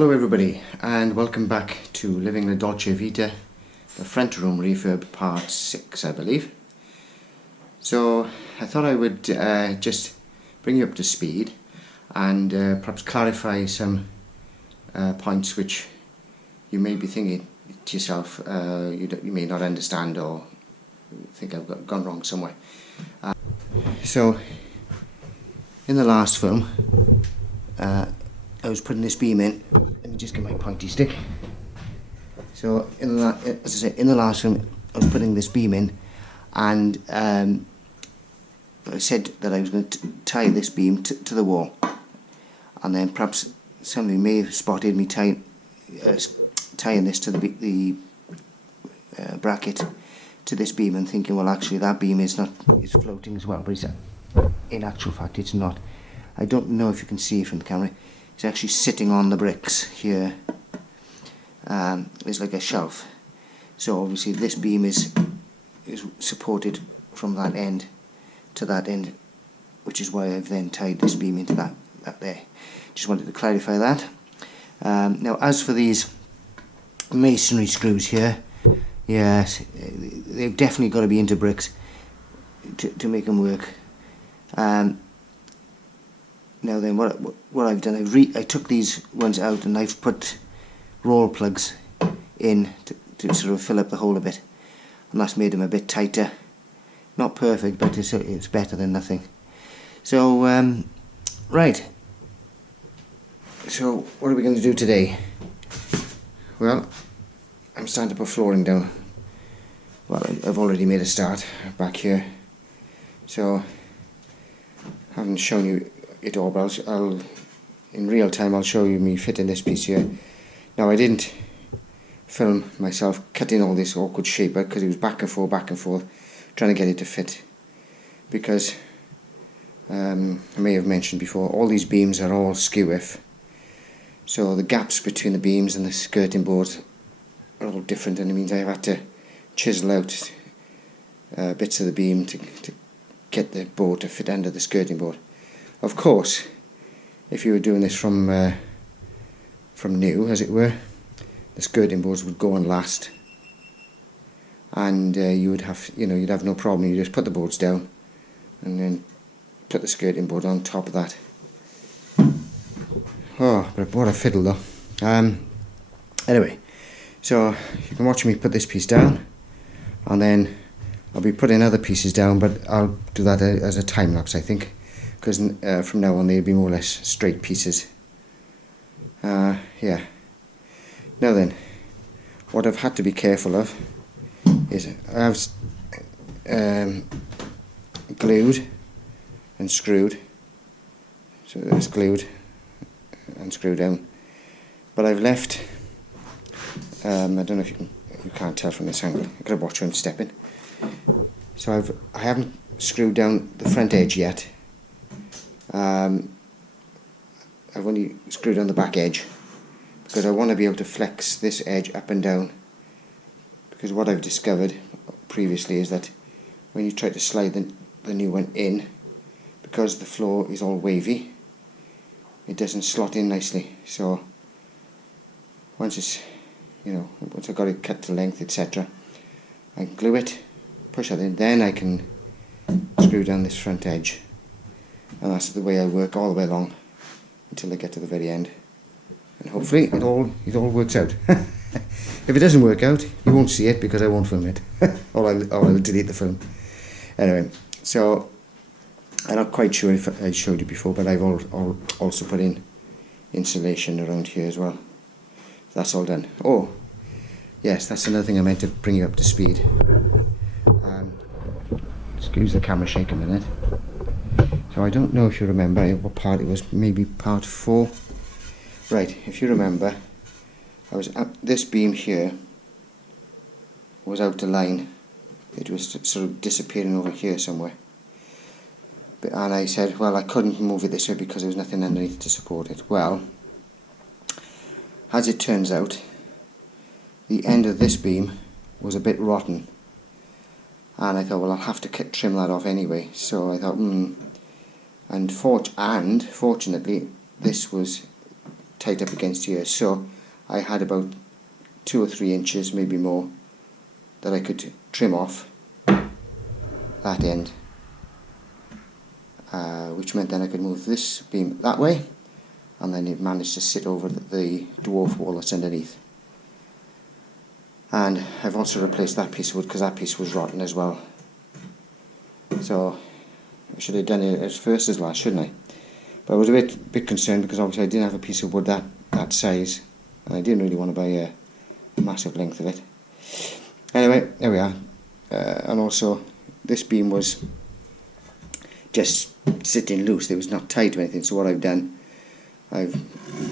Hello everybody, and welcome back to Living the Dolce Vita, the front room refurb part 6 I believe. So I thought I would just bring you up to speed and perhaps clarify some points which you may be thinking to yourself you may not understand or think I've gone wrong somewhere. So in the last film I was putting this beam in. Let me just get my pointy stick. So in the last film I was putting this beam in, and I said that I was going to tie this beam to the wall, and then perhaps some of you may have spotted me tying this to the bracket to this beam and thinking, well, actually that beam it's floating as well, but in actual fact it's not. I don't know if you can see from the camera. It's actually sitting on the bricks here. It's like a shelf. So obviously this beam is supported from that end to that end, which is why I've then tied this beam into that there. Just wanted to clarify that. Now as for these masonry screws here, yes, they've definitely got to be into bricks to make them work. Now then, what I've done, I took these ones out and I've put roll plugs in to sort of fill up the hole a bit, and that's made them a bit tighter. Not perfect, but it's better than nothing. So right, so what are we going to do today? Well, I'm starting to put flooring down. Well, I've already made a start back here, so I haven't shown you it all, but I'll in real time I'll show you me fitting this piece here. Now I didn't film myself cutting all this awkward shape out because it was back and forth trying to get it to fit, because I may have mentioned before, all these beams are all skew-if, so the gaps between the beams and the skirting boards are all different, and it means I've had to chisel out bits of the beam to get the board to fit under the skirting board. Of course, if you were doing this from new, as it were, the skirting boards would go on last, and you'd have no problem. You just put the boards down, and then put the skirting board on top of that. Oh, but what a fiddle though. Anyway, so you can watch me put this piece down, and then I'll be putting other pieces down, but I'll do that as a time lapse, I think, because from now on they'll be more or less straight pieces. Yeah. Now then, what I've had to be careful of is I've glued and screwed, so it's glued and screwed down, but I've left, I don't know if you can't tell from this angle, I've got to watch where I'm stepping, so I haven't screwed down the front edge yet. I've only screwed on the back edge because I want to be able to flex this edge up and down, because what I've discovered previously is that when you try to slide the new one in, because the floor is all wavy, it doesn't slot in nicely. So once I've got it cut to length, etc., I can glue it, push that in, then I can screw down this front edge. And that's the way I work all the way along until I get to the very end, and hopefully it all works out. If it doesn't work out, you won't see it because I won't film it, or I'll delete the film. Anyway, so I'm not quite sure if I showed you before, but I've also put in insulation around here as well. That's all done. Oh yes, that's another thing I meant to bring you up to speed. Excuse the camera shake a minute. So I don't know if you remember what part it was, maybe part 4. Right, if you remember, this beam here was out of line. It was sort of disappearing over here somewhere. And I said, well, I couldn't move it this way because there was nothing underneath to support it. Well, as it turns out, the end of this beam was a bit rotten. And I thought, well, I'll have to trim that off anyway. So I thought, and fortunately, this was tight up against here, so I had about 2 or 3 inches, maybe more, that I could trim off that end, which meant then I could move this beam that way, and then it managed to sit over the dwarf wall that's underneath. And I've also replaced that piece of wood because that piece was rotten as well. So I should have done it as first as last, shouldn't I? But I was a bit concerned because obviously I didn't have a piece of wood that size, and I didn't really want to buy a massive length of it. Anyway, there we are. And also this beam was just sitting loose, it was not tied to anything, so what I've done, I've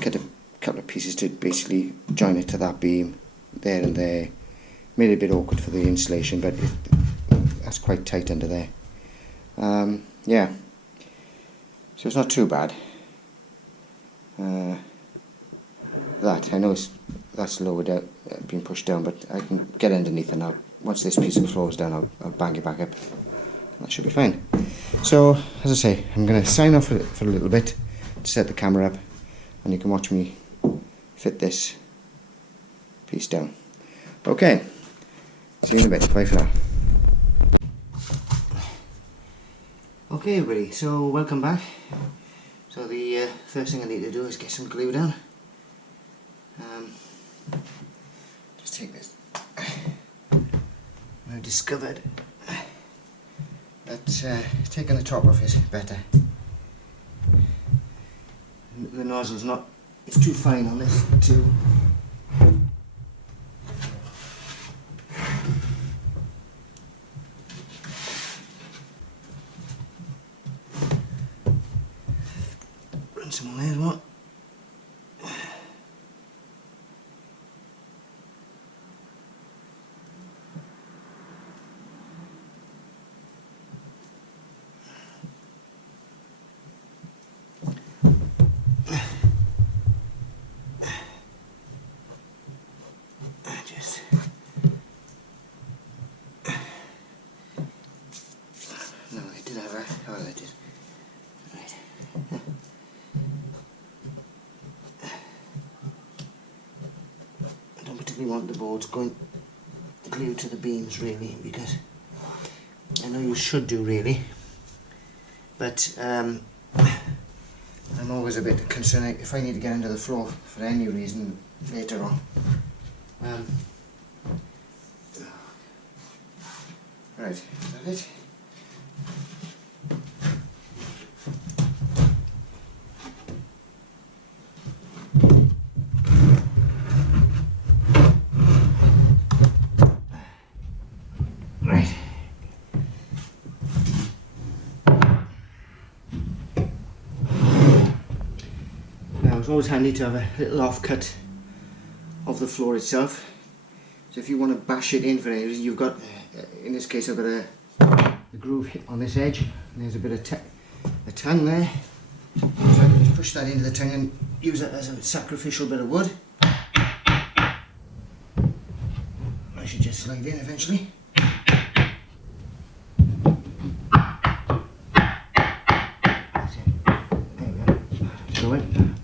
cut a couple of pieces to basically join it to that beam there and there. Made it a bit awkward for the installation, but that's quite tight under there. Yeah, so it's not too bad. That, I know that's lowered out, being pushed down, but I can get underneath, and once this piece of floor is done, I'll bang it back up. That should be fine. So, as I say, I'm going to sign off for a little bit to set the camera up, and you can watch me fit this piece down. Okay, see you in a bit. Bye for now. Okay everybody, so welcome back. So the first thing I need to do is get some glue down. Just take this. I discovered that taking the top off is better. The nozzle's not, it's too fine on this too. Run some on there as well. No, I did have a... oh, I did. Right. I don't particularly want the boards going glued to the beams really, because I know you should do really, but I'm always a bit concerned if I need to get under the floor for any reason later on. Right, is that it? Right. Now it's always handy to have a little offcut of the floor itself. So if you want to bash it in for any reason, you've got, in this case I've got a groove on this edge, and there's a bit of a tongue there. So I can just push that into the tongue and use it as a sacrificial bit of wood. I should just slide in eventually. That's it. There we go. Just go in.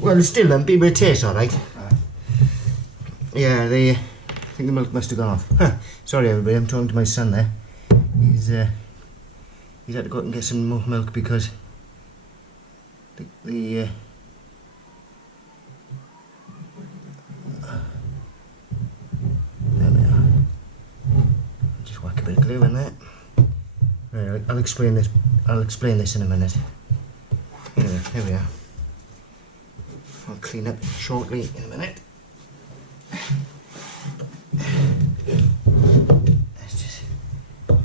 Well, it's still lumpy, but it tastes alright. Yeah, I think the milk must have gone off. Huh. Sorry everybody, I'm talking to my son there. He's had to go out and get some more milk because there we are. Just whack a bit of glue in there. Right, I'll explain this in a minute. Anyway, here we are. I'll clean up shortly in a minute. Let's just... Oh,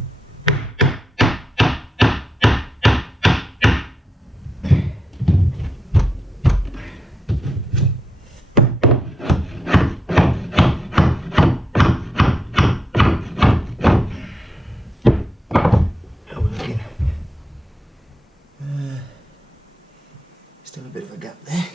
we're looking. Still a bit of a gap there.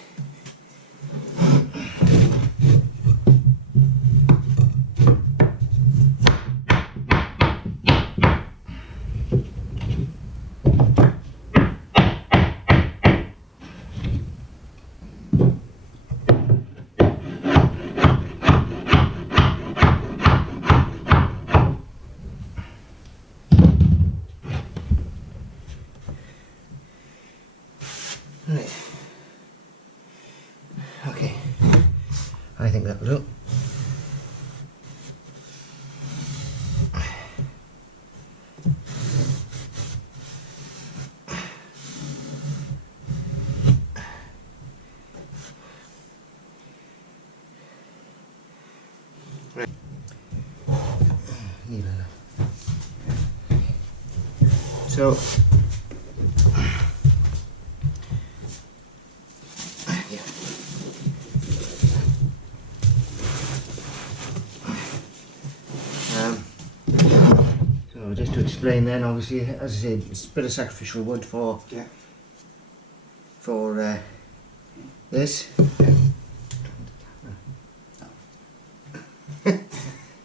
Right. Neither. So, yeah. So just to explain then, obviously, as I said, it's a bit of sacrificial wood for this.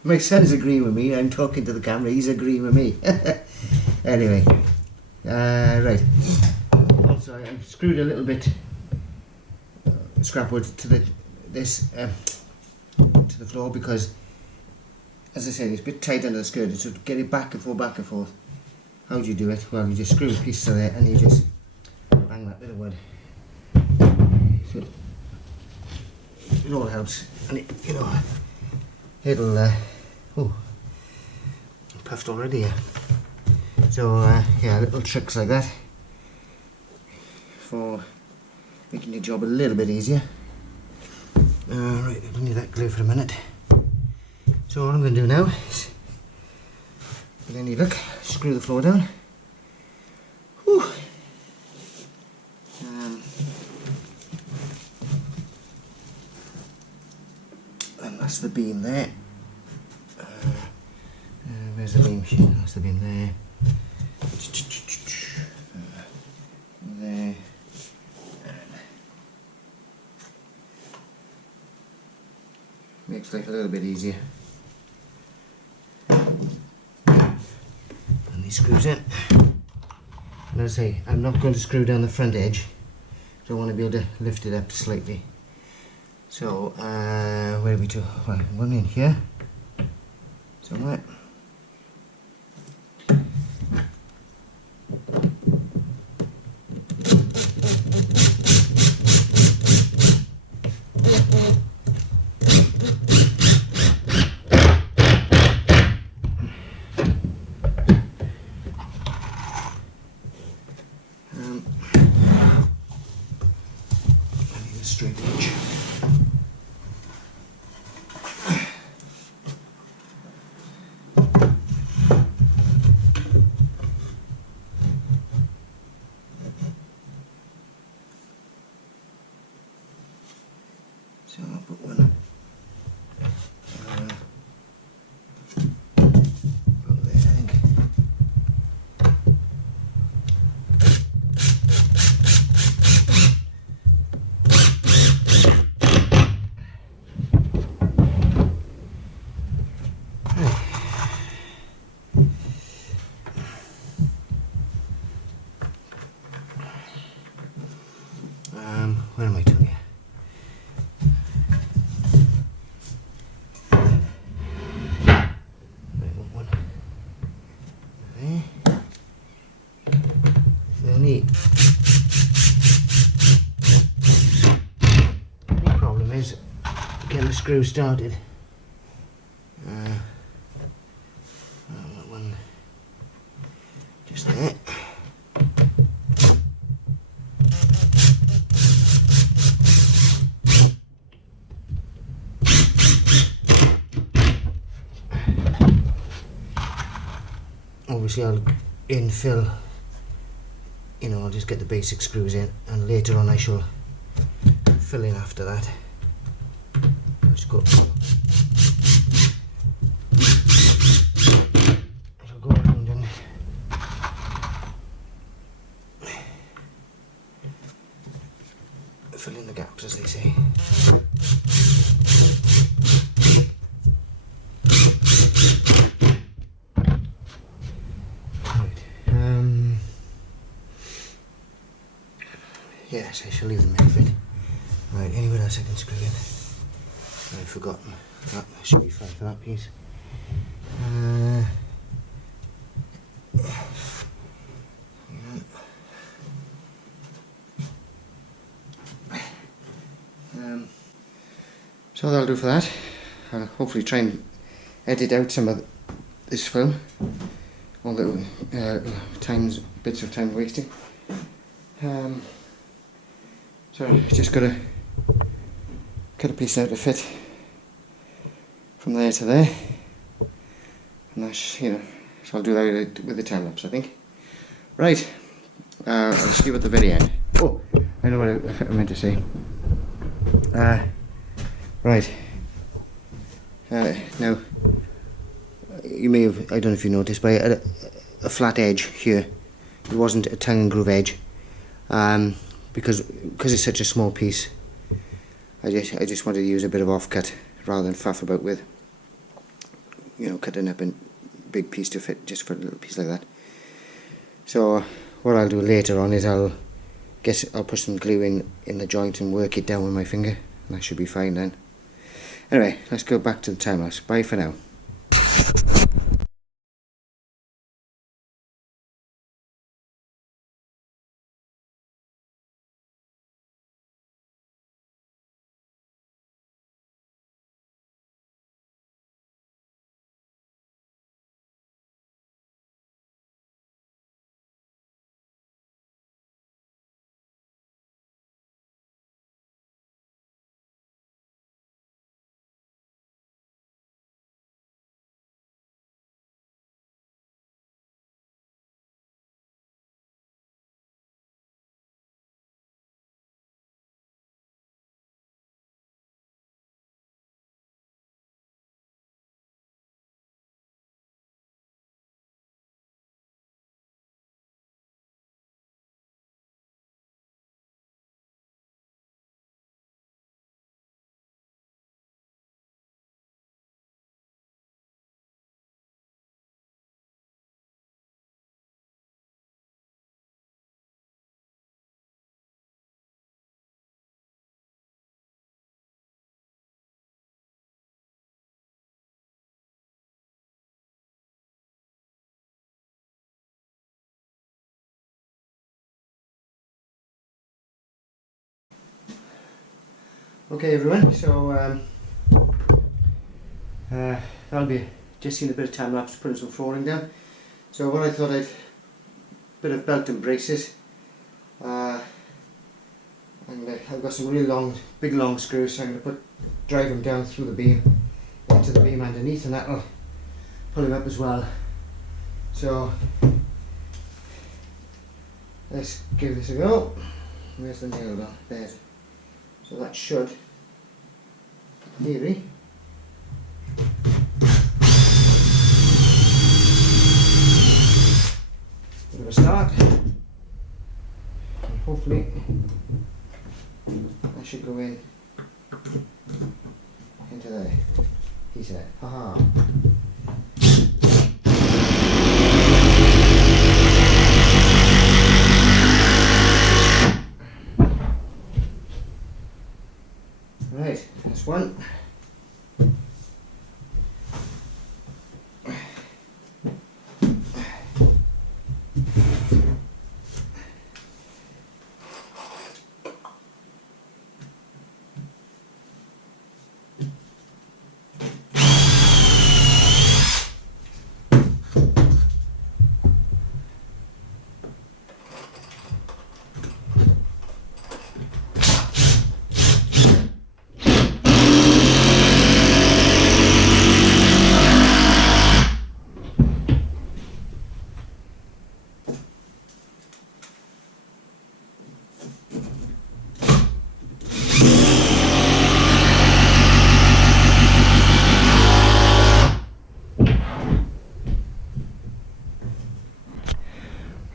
My son's agreeing with me. I'm talking to the camera. He's agreeing with me. Anyway, right. Also, I've screwed a little bit scrap wood to the floor because, as I said, it's a bit tight under the skirt. So to get it back and forth, back and forth. How do you do it? Well, you just screw a piece to there and you just bang that bit of wood. So it all helps, and it, you know, it'll. Oh, I'm puffed already. Yeah. So yeah, little tricks like that for making your job a little bit easier. Right, I don't need that glue for a minute. So what I'm going to do now is, then you look, screw the floor down. Whew. And that's the beam there. Where's the beam? That's the beam there. There. Makes life a little bit easier. And these screws in. And as I say, I'm not going to screw down the front edge. So I want to be able to lift it up slightly. So, where are we to? Right, one in here. Somewhere. Straight edge. So I'll put one up. Put there, I think. Where am I to here? Right, one there. The only problem is getting the screw started. One just there. Obviously I'll infill, you know, I'll just get the basic screws in and later on I shall fill in after that. Let's go. I'll go around and fill in the gaps, as they say. Yes, I shall leave them in a bit. Right, anywhere else I can screw in? I've forgotten. That should be fine for that piece. So that'll do for that. I'll hopefully try and edit out some of this film. All the bits of time wasting. So just got to cut a piece out to fit from there to there, and that's, you know, so I'll do that with the time lapse, I think. Right, I'll see you at the very end. Oh, I know what I meant to say. Right, now, you may have, I don't know if you noticed, but I had a flat edge here. It wasn't a tongue and groove edge, because it's such a small piece. I just wanted to use a bit of offcut rather than faff about with, you know, cutting up a big piece to fit just for a little piece like that. So what I'll do later on is I'll put some glue in the joint and work it down with my finger, and that should be fine then. Anyway, let's go back to the time lapse. Bye for now. Okay everyone, so that'll be just seen a bit of time lapse putting some flooring down. So what I thought bit of belt and braces, and I've got some really big long screws, so I'm going to drive them down through the beam into the beam underneath, and that'll pull them up as well. So let's give this a go. Where's the nail gone? There. So that should, in theory, bit of a start, and hopefully that should go into there. He said, haha. Right, that's one.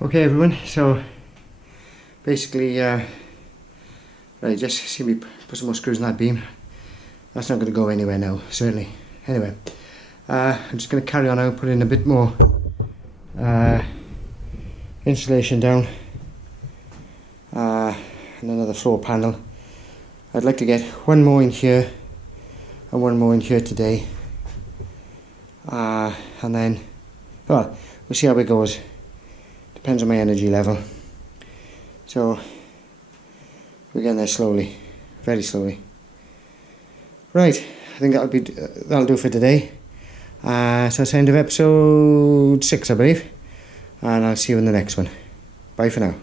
Okay everyone, so basically right, just see me put some more screws in that beam. That's not going to go anywhere now, certainly. Anyway, I'm just going to carry on out, put in a bit more insulation down, and another floor panel. I'd like to get one more in here and one more in here today, and then, well, we'll see how it goes. Depends on my energy level. So we're getting there slowly, very slowly. Right, I think that'll do for today. So that's the end of episode 6, I believe, and I'll see you in the next one. Bye for now.